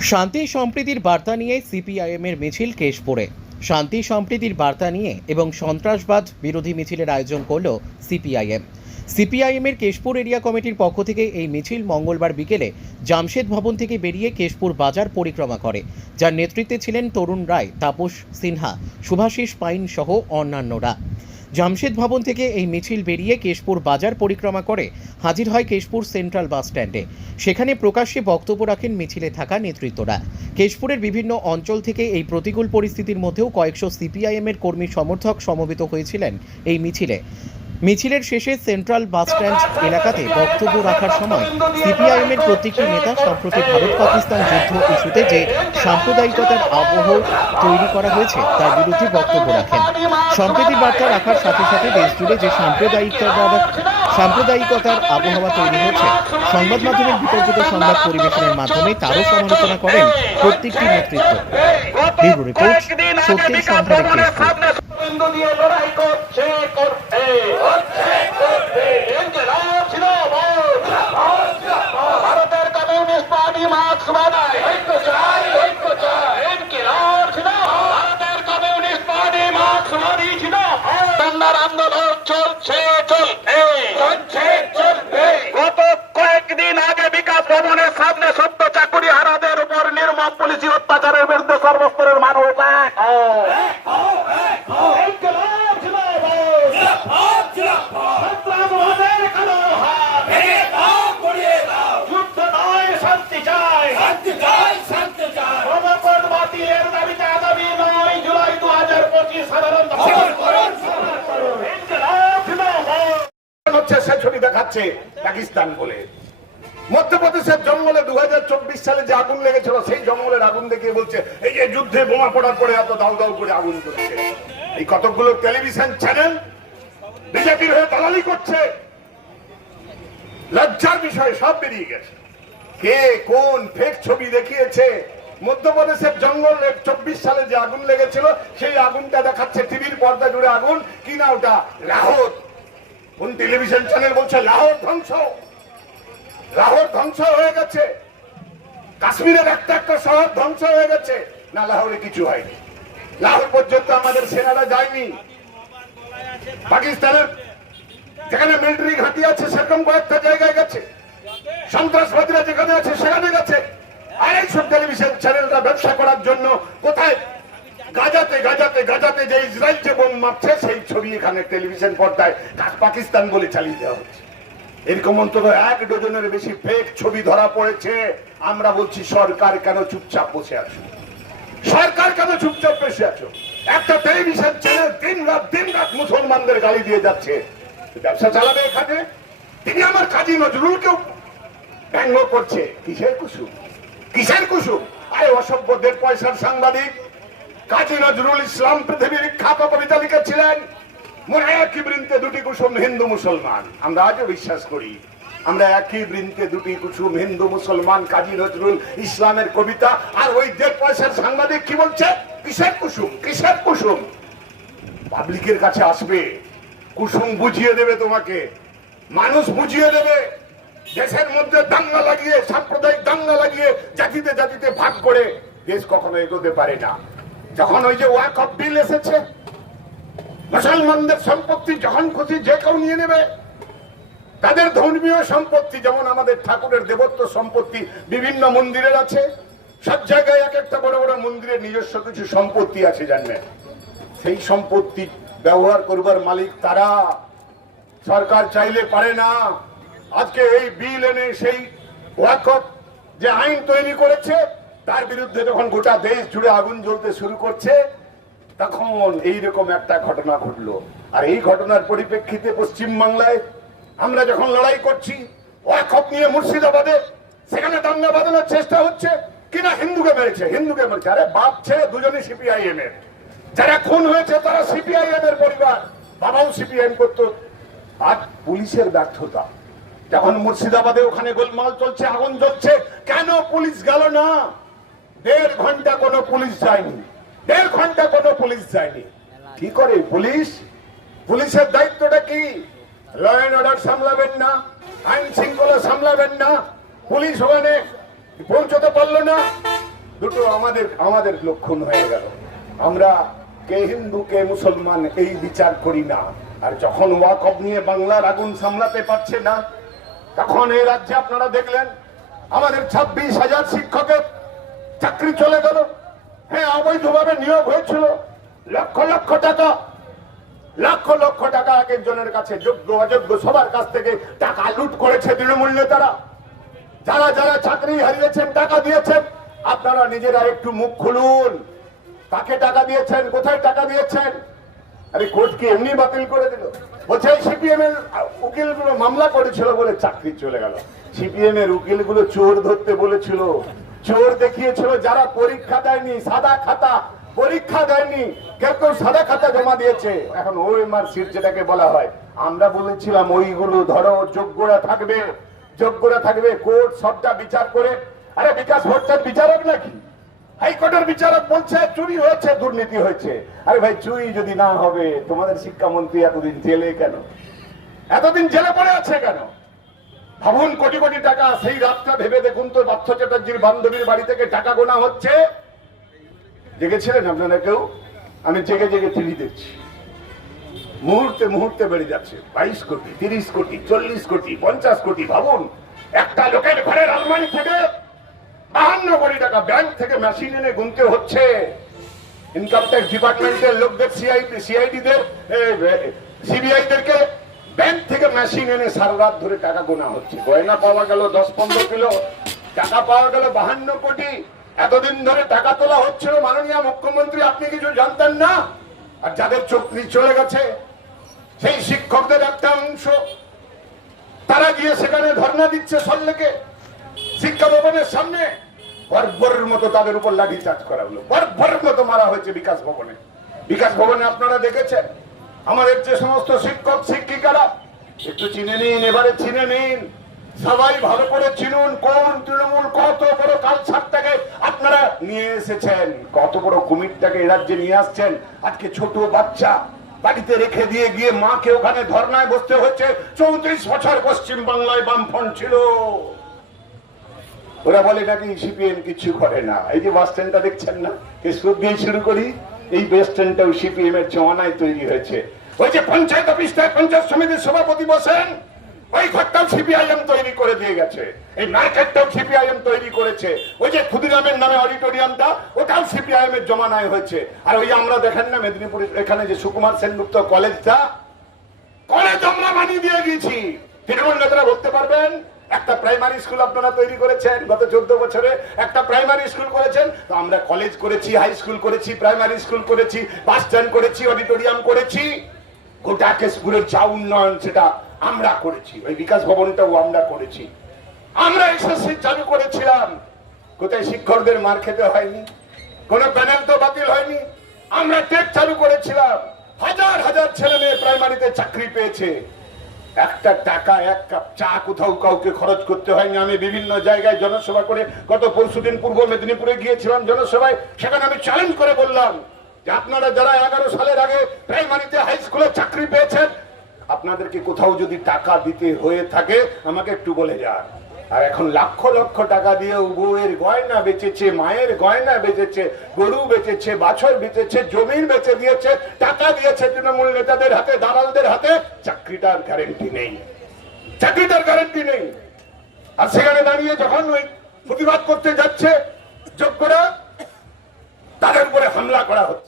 শান্তি সম্প্রীতির বার্তা নিয়ে সিপিআইএমের মিছিল কেশপুরে। শান্তি সম্প্রীতির বার্তা নিয়ে এবং সন্ত্রাসবাদ বিরোধী মিছিলের আয়োজন করল সিপিআইএম। সিপিআইএমের কেশপুর এরিয়া কমিটির পক্ষ থেকে এই মিছিল মঙ্গলবার বিকেলে জামশেদ ভবন থেকে বেরিয়ে কেশপুর বাজার পরিক্রমা করে। যার নেতৃত্বে ছিলেন তরুণ রায়, তাপস সিনহা শুভাশিস পাইন সহ অন্যান্যরা। জামশেদ ভবন থেকে এই মিছিল বেরিয়ে কেশপুর বাজার পরিক্রমা করে হাজির হয় কেশপুর সেন্ট্রাল বাস স্ট্যান্ডে। সেখানে প্রকাশ্যে বক্তব্য রাখেন মিছিলে থাকা নেতৃত্বরা। কেশপুরের বিভিন্ন অঞ্চল থেকে এই প্রতিকূল পরিস্থিতির মধ্যেও কয়েকশো সিপিআইএমের কর্মী সমর্থক সমবেত হয়েছিলেন এই মিছিলে। মিছিলের শেষে সেন্ট্রাল বাসস্ট্যান্ড এলাকাতে বক্তব্য রাখার সময় সিপিআইএমের প্রত্যেকটি নেতা সম্প্রতি ভারত পাকিস্তান যুদ্ধ ইস্যুতে যে সাম্প্রদায়িকতার আবহ তৈরি করা হয়েছে, তার বিরুদ্ধে বক্তব্য রাখেন। সম্প্রীতির বার্তা রাখার সাথে সাথে দেশ জুড়ে যে সাম্প্রদায়িকতার সাম্প্রদায়িকতার আবহাওয়া তৈরি হচ্ছে, সংবাদ মাধ্যমের বিতর্কিত সংবাদ পরিবেশনের মাধ্যমে তারও সমালোচনা করেন প্রত্যেকটি নেতৃত্ব। রিপোর্ট বিন্দু দিয়ে লড়াই করছে করছে ইনকিলাব জিন্দাবাদ। ভারতের কমিউনিস্ট পার্টি মার্ক্সবাদী ইনকিলাব জিন্দাবাদ। ভারতের কমিউনিস্ট পার্টি মার্ক্সবাদী জিন্দাবাদ। বাংলার আন্দোলন চলছে চলবে চলছে চলবে গত কয়েকদিন আগে বিকাশ ভবনের সামনে সত্য চাকুরি হারাদের উপর নির্মম পুলিশি অত্যাচারের বিরুদ্ধে সর্বস্তরের মানুষ এক হয়। ইনকিলাব জিন্দাবাদ। সন্ত্রাসবাদের কালো হাত। যুদ্ধ নয়, শান্তি চাই। গণভোট বাতিলের দাবিতে আগামী নয় জুলাই 2025 সাধারণ ইনকিলাব জিন্দাবাদ। হচ্ছে সে দেখাচ্ছে পাকিস্তান বলে। মধ্যপ্রদেশের জঙ্গলে দু সালে যে আগুন লেগেছিল, সেই জঙ্গলের আগুন দেখিয়ে বলছে, এই যে যুদ্ধে বোমা পড়ার পরে এত দাউ দাউ করে আগুন করছে। এই কতগুলো টেলিভিশন চ্যানেল বিজেপির হয়ে দালালি করছে। লজ্জার বিষয়, সব বেরিয়ে গেছে। কে কোন ফেক ছবি দেখিয়েছে? মধ্যপ্রদেশের জঙ্গল চব্বিশ সালে যে আগুন লেগেছিল, সেই আগুনটা দেখাচ্ছে টিভির পর্দা জুড়ে আগুন। কিনা ওটা? লাহোর কোন টেলিভিশন চ্যানেল বলছে, লাহোর ধ্বংস। লাহোর ধ্বংস হয়ে গেছে। কাশ্মীরের একটা একটা শহর ধ্বংস হয়ে গেছে। না, লাহোরে কিছু হয়নি। লাহোর পর্যন্ত আমাদের সেনারা যায়নি। পাকিস্তানের যেখানে মিলিটারি ঘাঁটি আছে, সেরকম কয়েকটা জায়গায় গেছে। সন্ত্রাসবাদীরা যেখানে আছে, সেখানে গেছে। আর এইসব টেলিভিশন চ্যানেলটা ব্যবসা করার জন্য কোথায় গাজাতে গাজাতে গাজাতে যে ইসরায়েল যে বোম মারছে, সেই ছবি এখানে টেলিভিশন পর্দায় পাকিস্তান বলে চালিয়ে দেওয়া হচ্ছে। এরকম অন্তত এক ডজনের বেশি ফেক ছবি ধরা পড়েছে। আমরা বলছি, সরকার কেন চুপচাপ বসে আছো? সরকার কেন চুপচাপ বসে আছো? একটা টেলিভিশন চ্যানেল দিন রাত দিন রাত মুসলমানদের গালি দিয়ে যাচ্ছে। ব্যবসা চালাবে এখানে? তিনি আমার কাজী নজরুলকেও ব্যঙ্গ করছে। কিসের কুসুম? কিসের কুসুম? আরে অসভ্য দেড় পয়সার সাংবাদিক কাজী নজরুল ইসলাম পৃথিবীর খ্যাত কবিতা লিখেছিলেন মোর একই বৃন্তে দুটি কুসুম হিন্দু মুসলমান। আমরা আজও বিশ্বাস করি, আমরা একই বৃন্তে দুটি কুসুম হিন্দু মুসলমান, কাজী নজরুল ইসলামের কবিতা। আর ওই পয়সার সাংবাদিক কি বলছে? কিসের কুসুম? কিসের কুসুম? পাবলিকের কাছে আসবে, কুসুম বুঝিয়ে দেবে তোমাকে, মানুষ বুঝিয়ে দেবে। দেশের মধ্যে দাঙ্গা লাগিয়ে, সাম্প্রদায়িক দাঙ্গা লাগিয়ে জাতিতে জাতিতে ভাগ করে দেশ কখনো এগোতে পারে না। যখন ওই যে ওয়াক অফ বিল এসেছে, মুসলমানদের সম্পত্তি যখন খুশি যে কেউ নিয়ে নেবে, তাদের ধর্মীয় সম্পত্তি, যেমন আমাদের ঠাকুরের দেবত্ব সম্পত্তি বিভিন্ন মন্দিরের আছে, সব জায়গায় এক একটা বড় বড় মন্দিরের নিজস্ব কিছু সম্পত্তি আছে, জানবেন? সেই সম্পত্তি ব্যবহার করবার মালিক তারা। সরকার চাইলে পারে না। আজকে এই বিল এনে সেই ওয়াকফ যে আইন তৈরি করেছে তার বিরুদ্ধে যখন গোটা দেশ জুড়ে আগুন জ্বলতে শুরু করছে, তখন এইরকম একটা ঘটনা ঘটলো। আর এই ঘটনার পরিপ্রেক্ষিতে পশ্চিম বাংলায় আমরা যখন লড়াই করছি নিয়ে মুর্শিদাবাদে, সেখানে দাঙ্গা বাঁধানোর চেষ্টা হচ্ছে, কিনা হিন্দুকে মেরেছে হিন্দুকে মেরেছে। আরে বাপ ছেলে দুজনই সিপিআইএম এর যারা খুন হয়েছে, তারা সিপিআইএম এর পরিবার, বাবাও সিপিআইএম করতো। আর পুলিশের ব্যর্থতা, যখন মুর্শিদাবাদে ওখানে গোলমাল চলছে, আগুন জ্বলছে, কেন পুলিশ গেল না? দেড় ঘণ্টা কোনো পুলিশ যায়নি। দেড় ঘণ্টা কোনো পুলিশ যায়নি। কি করে? পুলিশ? পুলিশের দায়িত্বটা কি? ল অ্যান্ড অর্ডার সামলাবেন না, আইন শৃঙ্খলা সামলাবেন না, পুলিশ ওখানে পৌঁছতে পারল না। দুটো আমাদের আমাদের লক্ষণ হয়ে গেল। আমরা কে হিন্দু, কে মুসলমান, এই বিচার করি না। আর যখন ওয়াকফ নিয়ে বাংলার আগুন সামলাতে পারছে না, তখন এই রাজ্যে আপনারা দেখলেন, আমাদের ছাব্বিশ হাজার শিক্ষকের চাকরি চলে গেল। হ্যাঁ অবৈধভাবে নিয়োগ হয়েছিল। লক্ষ লক্ষ টাকা, লক্ষ লক্ষ টাকা এক একজনের কাছে যোগ্য, অযোগ্য সবার কাছ থেকে টাকা লুট করেছে তৃণমূল নেতারা। যারা যারা চাকরি হারিয়েছেন, টাকা দিয়েছেন, আপনারা নিজেরা একটু মুখ খুলুন। কাকে টাকা দিয়েছেন, কোথায় টাকা দিয়েছেন? আরে, কোর্ট কি এমনি বাতিল করে দিল? বলছে সিপিএম এর উকিলগুলো মামলা করেছিল বলে চাকরি চলে গেল। সিপিএম এর উকিলগুলো চোর ধরতে বলেছিল। চোর দেখিয়েছিল, যারা পরীক্ষা দেয়নি, সাদা খাতা, পরীক্ষা দেয়নি, কেউ কেউ সাদা খাতা জমা দিয়েছে। এখন ওই মার্কশিট যেটাকে বলা হয়। আমরা বলেছিলাম, ওইগুলো ধরো, যোগ্যরা থাকবে যোগ্যরা থাকবে, কোর্ট সবটা বিচার করে আরে বিকাশ ভট্টার বিচারক নাকি? হাইকোর্টের বিচারক বলছে, চুরি হয়েছে, দুর্নীতি হয়েছে। আরে ভাই, চুরি যদি না হবে, তোমাদের শিক্ষামন্ত্রী এতদিন জেলে কেন? এতদিন জেলে পড়ে আছে কেন? ভাবুন কোটি কোটি টাকা, সেই রাতটা ভেবে দেখুন তো পার্থ চ্যাটার্জির বান্ধবীর বাড়ি থেকে টাকা গোনা হচ্ছে। জেগেছিলেন আপনারা কেউ? আমি জেগে জেগে টিভি দেখছি। মুহূর্তে মুহূর্তে বেড়ে যাচ্ছে। বাইশ কোটি, তিরিশ কোটি, চল্লিশ কোটি, পঞ্চাশ কোটি, ভাবুন। একটা লোকের ঘরের আলমারি থেকে বাহান্ন কোটি টাকা ব্যাংক থেকে মেশিন এনে গুনতে হচ্ছে। ইনকাম ট্যাক্স ডিপার্টমেন্টের লোকদের সিআইডি সিআইডিদের সিবিআই দেরকে ব্যাংক থেকে মেশিন এনে সারা রাত ধরে টাকা গোনা হচ্ছে। গয়না পাওয়া গেল দশ পনেরো কিলো, টাকা পাওয়া গেল বাহান্ন কোটি। এতদিন ধরে টাকা তোলা হচ্ছিল মাননীয় মুখ্যমন্ত্রী, আপনি কিছু জানতেন না? আর যাদের চাকরি চলে গেছে, সেই শিক্ষকদের একটা অংশ, তারা গিয়ে সেখানে ধর্ণা দিচ্ছে সল্লেকে। শিক্ষা ভবনের সামনে বর্বরের মতো তাদের উপর লাঠি চার্জ করা হলো। বর্বরের মতো মারা হয়েছে বিকাশ ভবনে। বিকাশ ভবনে আপনারা দেখেছেন আমাদের যে সমস্ত শিক্ষক, শিক্ষিকারা, একটু চিনে নিন, এবারে চিনে নিন। সবাই ভালো করে চিনুন, কোন তৃণমূল কত বড় কালসারটাকে আপনারা নিয়ে এসেছেন, কত বড় কুমিরটাকে রাজ্যে নিয়ে আসছেন। আজকে ছোট বাচ্চা বাড়িতে রেখে দিয়ে গিয়ে মাকে ওখানে ধর্নায় বসতে হচ্ছে চৌত্রিশ বছর পশ্চিম বাংলায় বামফ্রন্ট ছিল। ওরা বলে নাকি সিপিএম কিছু করে না। এই যে বাস স্ট্যান্ডটা দেখছেন না? কেশপুর দিয়ে শুরু করি। এই বাস স্ট্যান্ডটাও সিপিএম এর জমানায় তৈরি হয়েছে। ওই যে পঞ্চায়েত অফিসটায় পঞ্চায়েত সমিতির সভাপতি বসেন, ওই ঘরটাও সিপিআইএম তৈরি করে দিয়ে গেছে। এই মার্কেটটাও সিপিআইএম তৈরি করেছে। ওই যে ক্ষুদিরামের নামে অডিটোরিয়ামটা, ওটাও সিপিআইএম এর জমানায় হয়েছে। আর ওই আমরা দেখেন না মেদিনীপুর, এখানে যে সুকুমার সেনগুপ্ত কলেজটা, কলেজ আমরা বানিয়ে দিয়ে গেছি তৃণমূল নেতারা বলতে পারবেন, একটা প্রাইমারি স্কুল আপনারা তৈরি করেছেন গত চোদ্দ বছরে, একটা প্রাইমারি স্কুল করেছেন, তো আমরা কলেজ করেছি, হাই স্কুল করেছি, প্রাইমারি স্কুল করেছি, বাস স্ট্যান্ড করেছি, অডিটোরিয়াম করেছি। গোটা স্কুলের যা উন্নয়ন সেটা আমরা করেছি। ওই বিকাশ ভবনটাও আমরা করেছি। আমরা এসএসসি চালু করেছিলাম। কোথায় শিক্ষকদের মার খেতে হয়নি? কোন প্যানেল তো বাতিল হয়নি। আমরা টেট চালু করেছিলাম। হাজার হাজার ছেলে মেয়ে প্রাইমারিতে চাকরি পেয়েছে। একটা টাকা, এক কাপ চা কোথাও কাউকে খরচ করতে হয়নি। আমি বিভিন্ন জায়গায় জনসভা করে গত পরশুদিন পূর্ব মেদিনীপুরে গিয়েছিলাম জনসভায় সেখানে আমি চ্যালেঞ্জ করে বললাম আপনারা যারা এগারো সালের আগে প্রাইমারিতে হাই স্কুলে চাকরি পেয়েছেন, আপনাদেরকে কোথাও যদি টাকা দিতে হয়ে থাকে, আমাকে একটু বলে যান। আর এখন লক্ষ লক্ষ টাকা দিয়ে বউয়ের গয়না বেচেছে, মায়ের গয়না বেচেছে, গরু বেচেছে, বাছর বেচেছে, জমির বেচে দিয়েছে, টাকা দিয়েছে তৃণমূল নেতাদের হাতে, দালালদের হাতে, চাকরিটার গ্যারেন্টি নেই। চাকরিটার গ্যারেন্টি নেই। আর সেখানে দাঁড়িয়ে যখন ওই প্রতিবাদ করতে যাচ্ছে, যোগ্যরা, তাদের উপরে হামলা করা হচ্ছে।